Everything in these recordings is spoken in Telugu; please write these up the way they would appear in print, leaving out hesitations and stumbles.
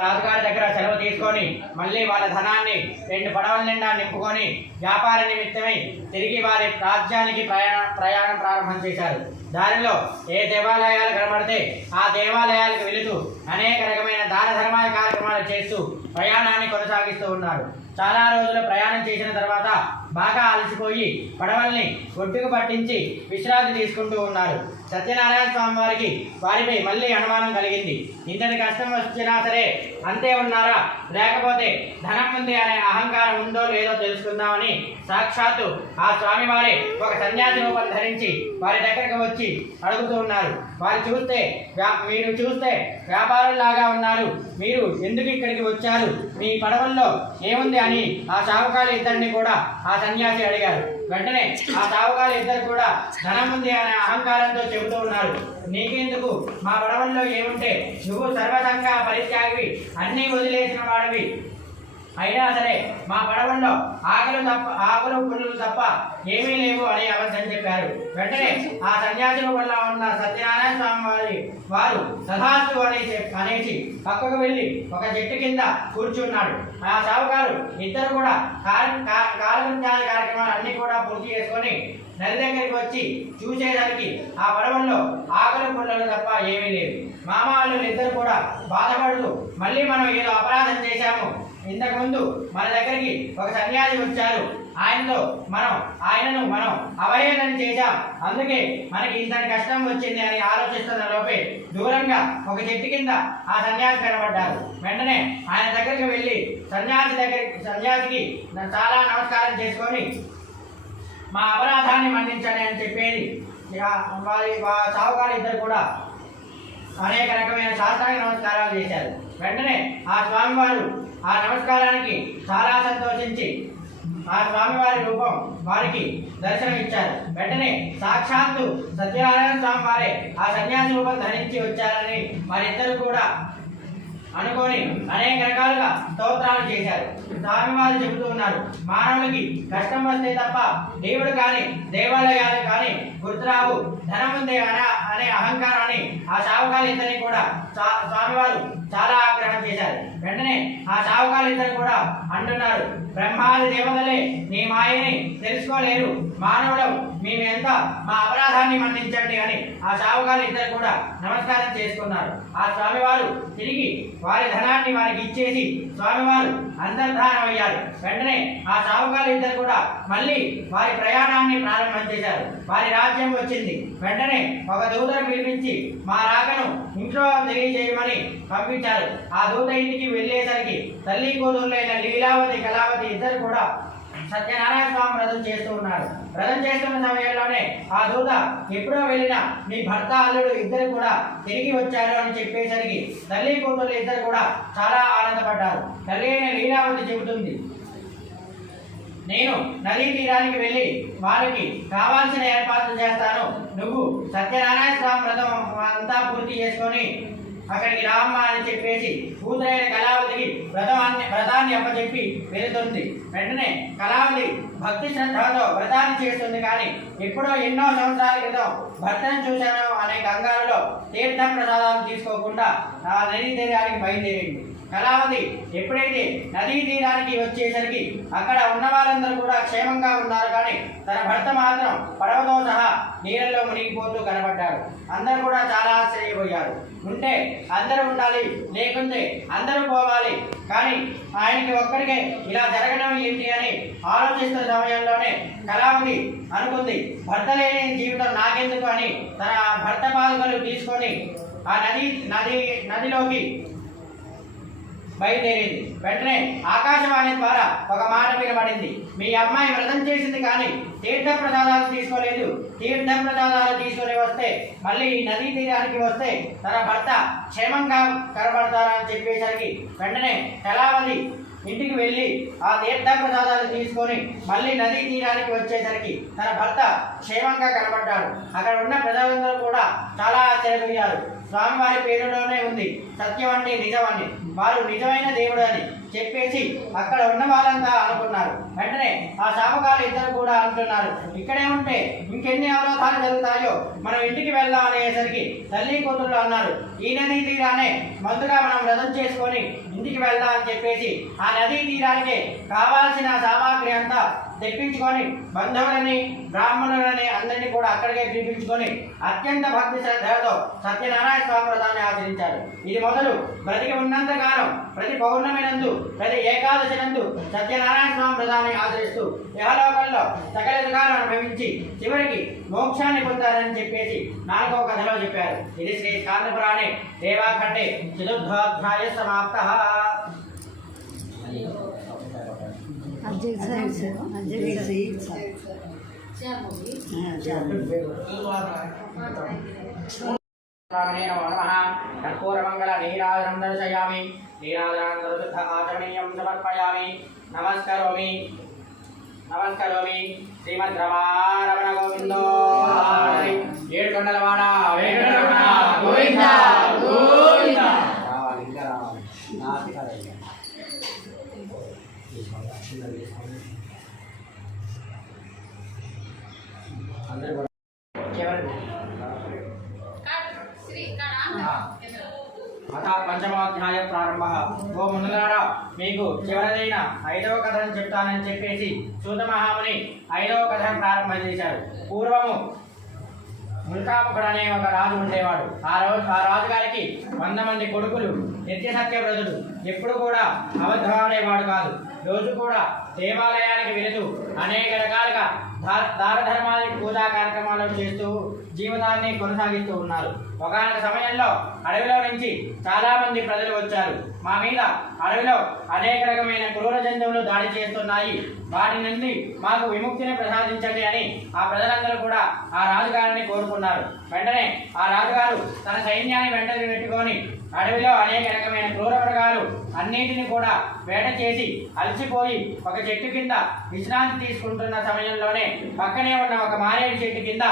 రాజుగారి దగ్గర సెలవు తీసుకొని మళ్ళీ వాళ్ళ ధనాన్ని 2 పడవల నిండా నింపుకొని వ్యాపార నిమిత్తమై తిరిగి వారి రాజ్యానికి ప్రయాణం ప్రారంభం చేశారు. దారిలో ఏ దేవాలయాలు కనబడితే ఆ దేవాలయాలకు వెళుతూ అనేక రకమైన దాన ధర్మాల కార్యక్రమాలు చేస్తూ ప్రయాణాన్ని కొనసాగిస్తూ ఉన్నారు. చాలా రోజులు ప్రయాణం చేసిన తర్వాత బాగా అలసిపోయి పడవల్ని ఒడ్డుకు పట్టించి విశ్రాంతి తీసుకుంటూ ఉన్నారు. సత్యనారాయణ స్వామి వారికి వారిపై మళ్ళీ అనుమానం కలిగింది. ఇంతటి కష్టం వచ్చినా సరే అంతే ఉన్నారా, లేకపోతే ధనం ఉంది అనే అహంకారం ఉందో లేదో తెలుసుకుందామని సాక్షాత్తు ఆ స్వామివారే ఒక సన్యాసి రూపం ధరించి వారి దగ్గరకు వచ్చి అడుగుతూ ఉన్నారు. మీరు చూస్తే వ్యాపారులాగా ఉన్నారు, మీరు ఎందుకు ఇక్కడికి వచ్చారు, మీ పడవల్లో ఏముంది అని ఆ సావుకాలు ఇద్దరిని కూడా ఆ సన్యాసి అడిగారు. వెంటనే ఆ సావుకాలు ఇద్దరు కూడా ధనం ఉంది అనే అహంకారంతో చెబుతూ ఉన్నారు. నీకెందుకు, మా పడవల్లో ఏముంటే నువ్వు సర్వసంగా పరిత్యాగివి, అన్నీ వదిలేసిన వాడివి, అయినా సరే మా పడవల్లో ఆకులు పుల్లులు తప్ప ఏమీ లేవు అని అబద్ధం చెప్పారు. వెంటనే ఆ సన్యాసి వల్ల ఉన్న సత్యనారాయణ స్వామి వారు తథాస్తు అనేసి పక్కకు వెళ్ళి ఒక చెట్టు కింద కూర్చున్నాడు. ఆ సావుకారు ఇద్దరు కూడా కాలకృత్యాల కార్యక్రమాలు అన్ని కూడా పూర్తి చేసుకొని నది దగ్గరికి వచ్చి చూసేసరికి ఆ పడవల్లో ఆకులు పుల్లలు తప్ప ఏమీ లేదు. మామాళ్ళు ఇద్దరు కూడా బాధపడుతూ మళ్ళీ మనం ఏదో అపరాధం చేశాము, ఇంతకుముందు మన దగ్గరికి ఒక సన్యాసి వచ్చారు, ఆయనను మనం అవహేళన చేశాం, అందుకే మనకి ఇంతటి కష్టం వచ్చింది అని ఆలోచిస్తున్న లోపే దూరంగా ఒక చెట్టు కింద ఆ సన్యాసి కనబడ్డారు. వెంటనే ఆయన దగ్గరికి వెళ్ళి సన్యాసికి చాలా నమస్కారం చేసుకొని మా అపరాధాన్ని మన్నించండి అని చెప్పేది. వారి సావుకారు ఇద్దరు కూడా అనేక రకమైన శాస్త్రానికి నమస్కారాలు చేశారు. వెంటనే ఆ స్వామివారు ఆ నమస్కారానికి చాలా సంతోషించి ఆ స్వామివారి రూపం వారికి దర్శనం ఇచ్చారు. వెంటనే సాక్షాత్తు సత్యనారాయణ స్వామి వారే ఆ సన్యాసి రూపం ధరించి వచ్చారని వారిద్దరు కూడా అనుకొని అనేక రకాలుగా స్తోత్రాలు చేశారు. స్వామివారు చెబుతూ ఉన్నారు, మానవులకి కష్టం వస్తే తప్ప దేవుడు కానీ దేవాలయాలు కానీ గుర్తురావు, ధనం ఉంది అనే అహంకారాన్ని ఆ సావుకాలు ఇద్దరిని కూడా స్వామివారు చాలా ఆగ్రహం చేశారు. వెంటనే ఆ సావుకాలు ఇద్దరు కూడా అంటున్నారు, బ్రహ్మాది దేవతలే నీ మాయని తెలుసుకోలేరు, మానవులం మేమెంత, మా అపరాధాన్ని మన్నించండి అని ఆ సావుకాలు ఇద్దరు కూడా నమస్కారం చేసుకున్నారు. ఆ స్వామివారు తిరిగి వారి ధనాన్ని వారికి ఇచ్చేసి స్వామివారు అంతర్ధానమయ్యారు. వెంటనే ఆ సావుకాలు ఇద్దరు కూడా మళ్ళీ వారి ప్రయాణాన్ని ప్రారంభం చేశారు. వారి రాజ్యం వచ్చింది. వెంటనే ఒక దూతను పిలిపించి మా రాకను ఇంట్లో తెలియజేయమని పంపించారు. ఆ దూత ఇంటికి వెళ్ళేసరికి తల్లి కూతురులైన లీలావతి కళావతి ఇద్దరు కూడా సత్యనారాయణ స్వామి వ్రతం చేస్తూ ఉన్నారు. వ్రతం చేస్తున్న సమయంలోనే ఆ దూత ఎప్పుడో వెళ్ళిన మీ భర్త అల్లుడు ఇద్దరు కూడా తిరిగి వచ్చారు అని చెప్పేసరికి తల్లి కూతురు ఇద్దరు కూడా చాలా ఆనందపడ్డారు. తల్లి అయిన లీలావతి చెబుతుంది, నేను నదీ తీరానికి వెళ్ళి వారికి కావాల్సిన ఏర్పాట్లు చేస్తాను, నువ్వు సత్యనారాయణ స్వామి వ్రతం అంతా పూర్తి చేసుకొని అక్కడికి రామ్మ అని చెప్పేసి కూతురైన కళావతికి వ్రతాన్ని అప్పచెప్పి వెళుతుంది. వెంటనే కళావతి భక్తి శ్రద్ధతో వ్రతాన్ని చేస్తుంది. కానీ ఎప్పుడో ఎన్నో సంవత్సరాల క్రితం భర్తను చూశాను అనే కంగారులో తీర్థం ప్రసాదాలు తీసుకోకుండా ఆ నదీ తీరానికి బయలుదేరింది. కళావతి ఎప్పుడైతే నదీ తీరానికి వచ్చేసరికి అక్కడ ఉన్న వారందరూ కూడా క్షేమంగా ఉన్నారు, కానీ తన భర్త మాత్రం పడవతో సహా నీళ్ళల్లో మునిగిపోతూ కనబడ్డారు. అందరూ కూడా చాలా ఆశ్చర్యపోయారు. ఉంటే అందరూ ఉండాలి, లేకుంటే అందరూ పోవాలి, కానీ ఆయనకి ఒక్కడికే ఇలా జరగడం ఏంటి అని ఆలోచిస్తున్న సమయంలోనే కళావతి అనుకుంది, భర్త లేని జీవితం నాకెందుకు అని తన భర్త పాదుకలు తీసుకొని ఆ నదిలోకి బయలుదేరింది. వెంటనే ఆకాశవాణి ద్వారా ఒక మాట వినబడింది, మీ అమ్మాయి వ్రతం చేసింది కానీ తీర్థ ప్రసాదాలు తీసుకోలేదు, తీర్థ ప్రసాదాలు తీసుకొని వస్తే మళ్ళీ నదీ తీరానికి వస్తే తన భర్త క్షేమంగా కనబడతారని చెప్పేసరికి వెంటనే కళావతి ఇంటికి వెళ్ళి ఆ తీర్థ ప్రసాదాలు తీసుకొని మళ్ళీ నదీ తీరానికి వచ్చేసరికి తన భర్త క్షేమంగా కనబడ్డాడు. అక్కడ ఉన్న ప్రజలందరూ కూడా చాలా ఆశ్చర్యపోయారు. స్వామివారి పేరులోనే ఉంది. సత్యం అంటే నిజం అని, వారు నిజమైన దేవుడు అని చెప్పేసి అక్కడ ఉన్న వాళ్ళంతా అనుకున్నారు. వెంటనే ఆ శాపకాలు ఇద్దరు కూడా అంటున్నారు, ఇక్కడే ఉంటే ఇంకెన్ని అవరోధాలు జరుగుతాయో, మనం ఇంటికి వెళ్దాం అనేసరికి తల్లి కూతుళ్ళు అన్నారు, ఈ నదీ తీరానే ముందుగా మనం వ్రతం చేసుకొని ఇంటికి వెళ్దాం అని చెప్పేసి ఆ నదీ తీరానికి కావాల్సిన సామాగ్రి అంతా తెప్పించుకొని బంధువులని బ్రాహ్మణులని అందరినీ కూడా అక్కడికే పిలిపించుకొని అత్యంత భక్తి శ్రద్ధలతో సత్యనారాయణ స్వామి వ్రతాన్ని ఆచరించారు. ఇది మొదలు బ్రతికి ఉన్నంత కాలం ప్రతి పౌర్ణమి నందు ప్రతి ఏకాదశి నందు సత్యనారాయణ స్వామి వ్రతాన్ని ఆచరిస్తూ యహలోకంలో సకల సుఖాలను అనుభవించి చివరికి మోక్షాన్ని పొందారని చెప్పేసి 4వ కథలో చెప్పారు. ఇది శ్రీ స్కాంద పురాణే దేవాఖండే చతుర్థోధ్యాయ సమాప్తః. కర్పూరమంగళ నీరాజనం దర్శయామి. నీరాజనానంతర ఆచరణీయం సమర్పయామి. నమస్కరోమి నమస్కరోమి. శ్రీమద్ రమణ గోవిందో. 7 కొండలవాడ వెంకటరమణ గోవిందా గోవిందా. రావాలి ఇంకా రావాలి. నాటి కదయ్యా అందరూ పంచమాధ్యాయ ప్రారంభ. ఓ మునులారా, మీకు చివరిదైన 5వ కథను చెప్తానని చెప్పేసి సూత మహాముని 5వ కథను ప్రారంభం చేశారు. పూర్వము ముల్కాముఖుడు అనే ఒక రాజు ఉండేవాడు. ఆ రాజుగారికి 100 మంది కొడుకులు. నిత్య సత్యవ్రతుడు, ఎప్పుడు కూడా అబద్ధమాడేవాడు కాదు. రోజు కూడా దేవాలయానికి వెళుతూ అనేక రకాలుగా దాన ధర్మాది పూజా కార్యక్రమాలు చేస్తూ జీవితాన్ని కొనసాగిస్తూ ఉన్నారు. ఒకనొక సమయంలో అడవిలో నుంచి చాలా మంది ప్రజలు వచ్చారు. మా మీద అడవిలో అనేక రకమైన క్రూర జంతువులు దాడి చేస్తున్నాయి, వాటి నుండి మాకు విముక్తిని ప్రసాదించండి అని ఆ ప్రజలందరూ కూడా ఆ రాజుగారిని కోరుకున్నారు. వెంటనే ఆ రాజుగారు తన సైన్యాన్ని వెంటనే పెట్టుకొని అడవిలో అనేక రకమైన క్రూర మృగాలు అన్నింటిని కూడా వేట చేసి అలసిపోయి ఒక చెట్టు కింద విశ్రాంతి తీసుకుంటున్న సమయంలోనే పక్కనే ఉన్న ఒక మారేడు చెట్టు కింద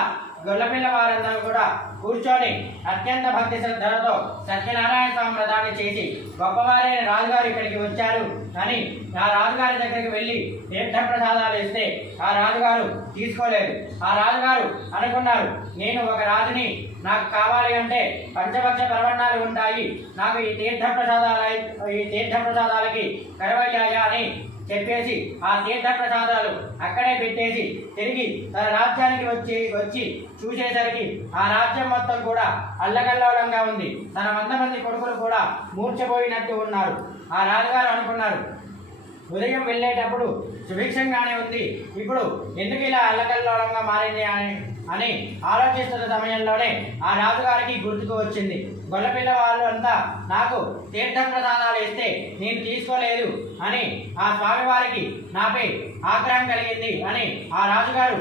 గొల్లపిల్ల వారందరూ కూడా కూర్చొని అత్యంత భక్తి శ్రద్ధలతో సత్యనారాయణ స్వామి వ్రతాన్ని చేసి గొప్పవారైన రాజుగారు ఇక్కడికి వచ్చారు అని ఆ రాజుగారి దగ్గరికి వెళ్ళి తీర్థ ప్రసాదాలు ఇస్తే ఆ రాజుగారు తీసుకోలేదు. ఆ రాజుగారు అనుకున్నారు, నేను ఒక రాజుని, నాకు కావాలి అంటే పంచపక్ష పర్వణాలు ఉంటాయి, నాకు ఈ తీర్థ ప్రసాదాలకి కరవయ్యాయా అని చెప్పేసి ఆ తీర్థ ప్రసాదాలు అక్కడే పెట్టేసి తిరిగి తన రాజ్యానికి వచ్చి చూసేసరికి ఆ రాజ్యం మొత్తం కూడా అల్లకల్లోలంగా ఉంది. తన 100 మంది కొడుకులు కూడా మూర్ఛపోయినట్టు ఉన్నారు. ఆ రాజుగారు అనుకున్నారు, ఉదయం వెళ్ళేటప్పుడు సుభిక్షంగానే ఉంది, ఇప్పుడు ఎందుకు ఇలా అల్లకల్లోలంగా మారింది అని ఆలోచిస్తున్న సమయంలోనే ఆ రాజుగారికి గుర్తుకు వచ్చింది, గొల్లపిల్ల వాళ్ళు అంతా నాకు తీర్థ ప్రసాదాలు ఇస్తే నేను తీసుకోలేదు అని ఆ స్వామివారికి నాపై ఆగ్రహం కలిగింది అని ఆ రాజుగారు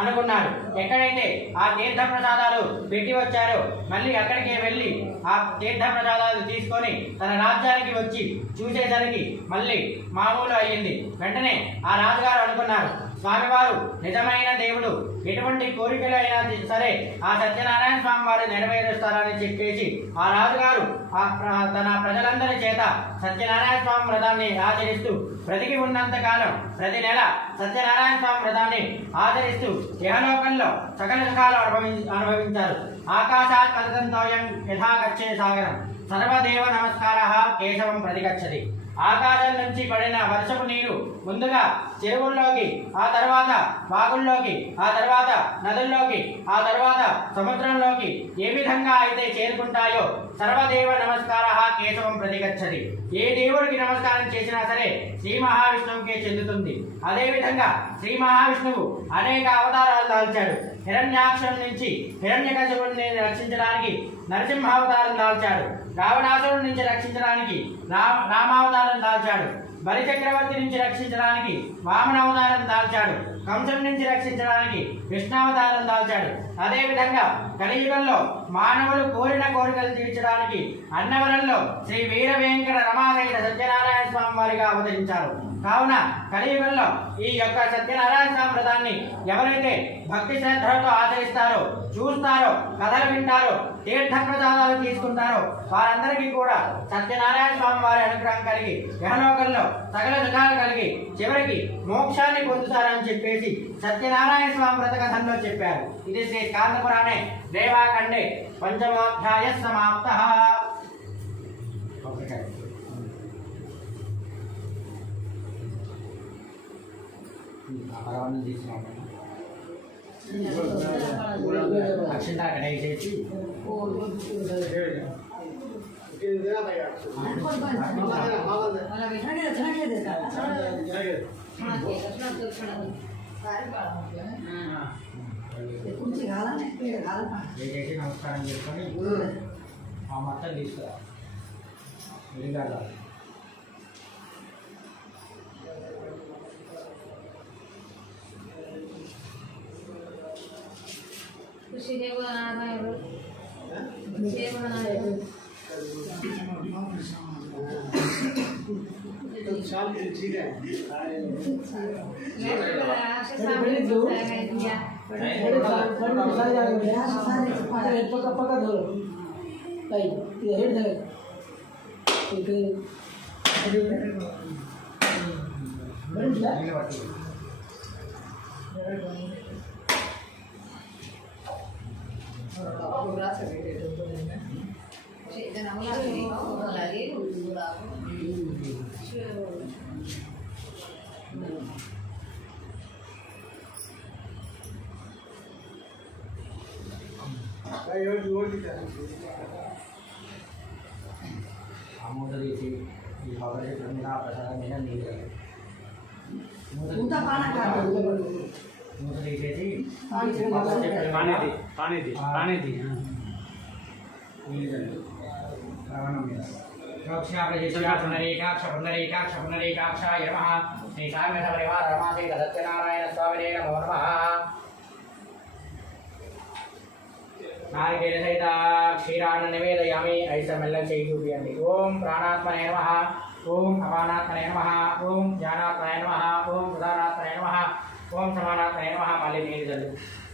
అనుకున్నారు. ఎక్కడైతే ఆ తీర్థ ప్రసాదాలు పెట్టి వచ్చారో మళ్ళీ అక్కడికే వెళ్ళి ఆ తీర్థ ప్రసాదాలు తీసుకొని తన రాజ్యానికి వచ్చి చూసేసరికి మళ్ళీ మామూలు అయ్యింది. వెంటనే ఆ రాజుగారు అనుకున్నారు, స్వామివారు నిజమైన దేవుడు, ఎటువంటి కోరికలైనా సరే ఆ సత్యనారాయణ స్వామి వారు నెరవేరుస్తారని చెప్పేసి ఆ రాజుగారు తన ప్రజలందరి చేత సత్యనారాయణ స్వామి వ్రతాన్ని ఆచరిస్తూ బ్రతికి ఉన్నంత కాలం ప్రతి నెల సత్యనారాయణ స్వామి వ్రతాన్ని ఆచరిస్తూ ఇహలోకంలో సకల సుఖాలు అనుభవించారు. ఆకాశాత్ పతితంతోయం యథా గచ్చే సాగరం సర్వదేవ నమస్కారః కేశవం ప్రతిగచ్చతి. ఆకాశం నుంచి పడిన వర్షపు నీరు ముందుగా చెరువుల్లోకి, ఆ తర్వాత వాగుల్లోకి, ఆ తర్వాత నదుల్లోకి, ఆ తర్వాత సముద్రంలోకి ఏ విధంగా అయితే చేరుకుంటాయో సర్వదేవ నమస్కారః కేశవం ప్రతిగచ్చతి. ఏ దేవుడికి నమస్కారం చేసినా సరే శ్రీ మహావిష్ణువుకే చెందుతుంది. అదేవిధంగా శ్రీ మహావిష్ణువు అనేక అవతారాలు దాల్చాడు. హిరణ్యాక్షం నుంచి హిరణ్యకశిపుడిని రక్షించడానికి నరసింహావతారం దాల్చాడు. రావణాసురుడి నుంచి రక్షించడానికి రామావతారం దాల్చాడు. బలి చక్రవర్తి నుంచి రక్షించడానికి వామన అవతారం దాల్చాడు. కంసుడి నుంచి రక్షించడానికి కృష్ణావతారం దాల్చాడు. అదేవిధంగా కలియుగంలో మానవులు కోరిన కోరికలు తీర్చడానికి అన్నవరంలో శ్రీ వీర వెంకట రమాసహిత సత్యనారాయణ స్వామి స్వామి వారిగా అవతరించారు. కావున కలియుగంలో ఈ యొక్క సత్యనారాయణ స్వామి వ్రతాన్ని ఎవరైతే భక్తి శ్రద్ధలతో ఆచరిస్తారో, చూస్తారో, కథలు వింటారో, తీర్థ ప్రసాదాలు తీసుకుంటారో వారందరికీ కూడా సత్యనారాయణ స్వామి వారి అనుగ్రహం కలిగి యహలోకంలో సకల సుఖాలు కలిగి చివరికి మోక్షాన్ని పొందుతారని చెప్పేసి సత్యనారాయణ స్వామి వ్రత కథంలో చెప్పారు. ఇది శ్రీ స్కాందపురాణే దేవాఖండే పంచమోధ్యాయ సమాప్త. అక్షింత అక్కడ వేసేసి వేసేసి నమస్కారం చేసుకొని ఆ మొత్తం తీసుకురా. మూత తీసి ఈ కొబ్బరి చెట్ల మీద ప్రసాదం మీద నీళ్ళు మూత తీసేసి రవణం మీద పునరీకాక్ష నమః శ్రీ సాంగత పరివార రమాసేత సత్యనారాయణ స్వామినే నమో నమః. నారికేల సహిత క్షీరాన్ని నివేదయామి. ఐస మెల్లం చేయి చూపియండి. ఓం ప్రాణాత్మనే నమః, ఓం అపానాత్మనే నమః, ఓం జ్ఞానాత్మనే నమః, ఓం ప్రధానాత్మనే నమః, ఓం సమానాత్మనే నమః. మళ్ళీ నీరు చల్లు.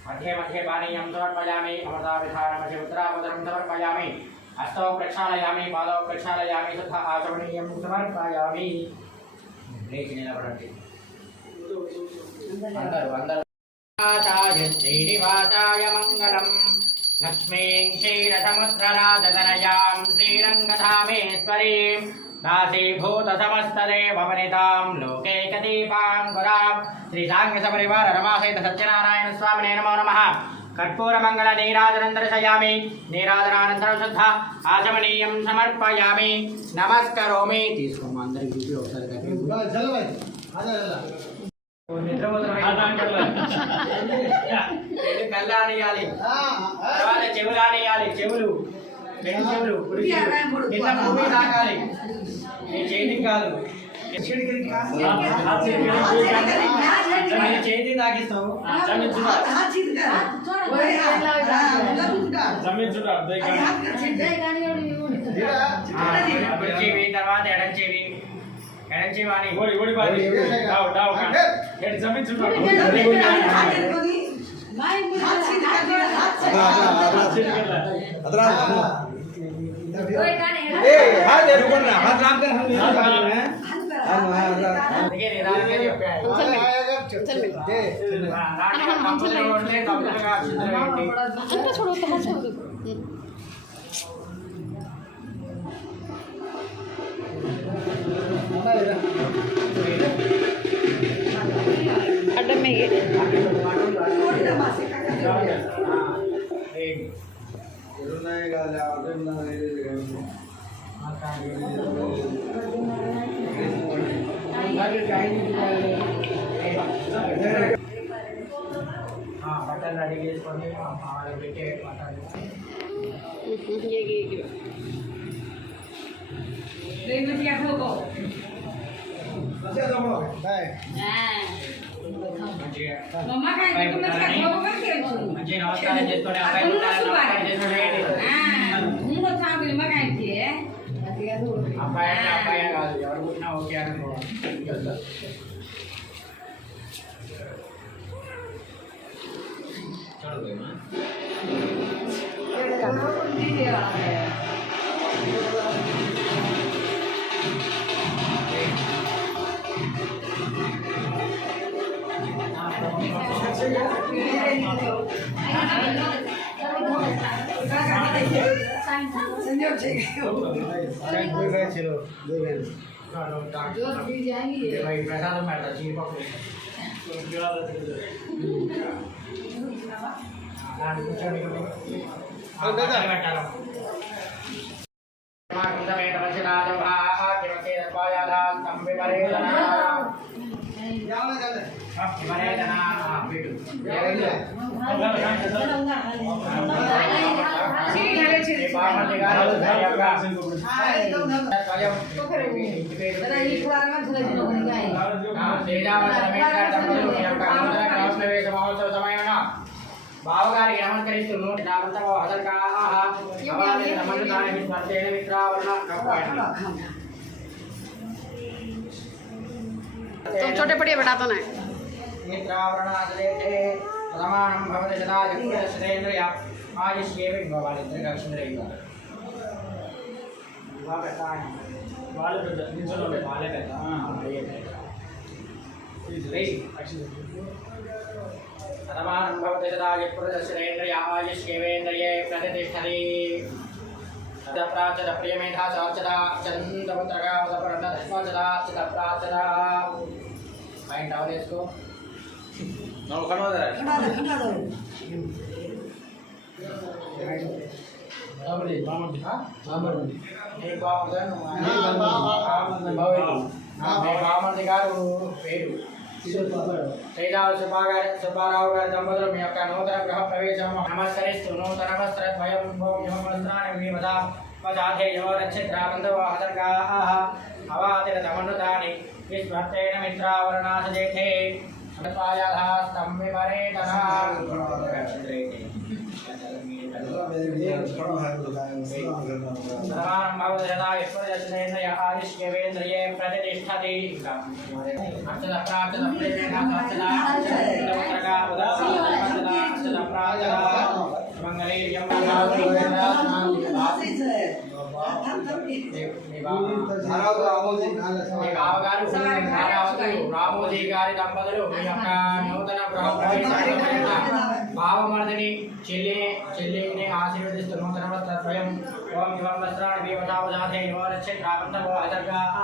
మధ్య మధ్య పానీయం సమర్పయామి. అమృతా విధానమధ్య ఉత్తరాపదరం సమర్పయామి. హస్తౌ ప్రక్షాళయామి, పాదౌ ప్రక్షాళయామి, శుద్ధ ఆచమనీయం సమర్పయామి. లేచి నిలబడండి అందరూ. శ్రీనివాసాయ మంగళం. లక్ష్మీం క్షీరసముద్రరాజతనయాం శ్రీరంగధామేశ్వరీం దాసీభూత సమస్తదేవవనితాం లోకైకదీపాంకురాం శ్రీ సాంగ సపరివార రమాసేత సత్యనారాయణ స్వామినే నమో నమః. కర్పూరమంగళ నీరాజనం దర్శయామి. నీరాజనానంతరం శుద్ధ ఆచమనీయం సమర్పయామి. నమస్కరోమి. తీసుకోమా అందరికి చూపి ఒకసారి కళ్ళానియాలి, తర్వాత చెవులానియాలి. చెవులు కింద భూమి తాకాలి. నీ చేతికి కాదు, చేతి తాకిస్తావు. చెవి తర్వాత ఎడం చెవి అని బట్టలు రెడీ చేసుకొని పెట్టే మంచి నమస్కారం చేసుకొని అబ్బాయి అబ్బాయి అంటే అబ్బాయే కాదు, ఎవరు పుట్టినా ఓకే అనుకోవాలి. ప్రసాదం పెడతా జీడిపప్పు పెట్టాలి. బావగారికి నమస్కరిస్తూ तुम छोटे पड़िए बेटा तो नहीं प्रमाणं भवति सदा जगुरश्रेन्द्रिय आयुष्येव भवानिन्द्रकक्षन्द्रैव प्रमाणं भवति सदा जगुरश्रेन्द्रिय आयुष्येवेन्द्रिये प्रतिष्ठति प्राचर प्रियमेधा साचरा चंद्रपुत्रका उदपरता दशमाचरा चितप्राचरा माइंड डाउन इसको नौ खड़ा दे बाबरी बामडी हां बामडी एक बामदन बामडी గారు పేరు తైదాల సుబ్బారావు గారి దంపతులు మీ యొక్క నూతన గృహ ప్రవేశం నమస్కరిస్తూ నూతన వస్త్రద్వయం వస్త్రాన్ని వదాధే యోరక్షిద్రాబంధవ హతర్గాః అవాతిరతమనుతాని విస్మర్తేన మిత్రావరణాసజేతే సమత్వాయాధాస్తం విపరేతనా आयुष्यवेन्द्रिये प्रतिष्ठति రామోజీ గారి దంపతులు మీ యొక్క నూతన గృహ భావమర్దిని చెల్లిని ఆశీర్వదిస్తూ నూతన వస్త్రద్వయం ఓం ఇవం వస్త్రాన్ని భీమతావజాతే యోరక్షిద్రాబంధవో హతర్గాః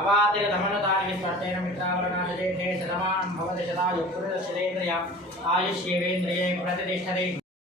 అవాతిరతమనుతాని స్పర్శేన మిత్రావరణాశజేతే శతమానం భవతి శతాయు పురుషశ్రేంద్రియ ఆయుష్యేవేంద్రియే ప్రతిష్ఠతి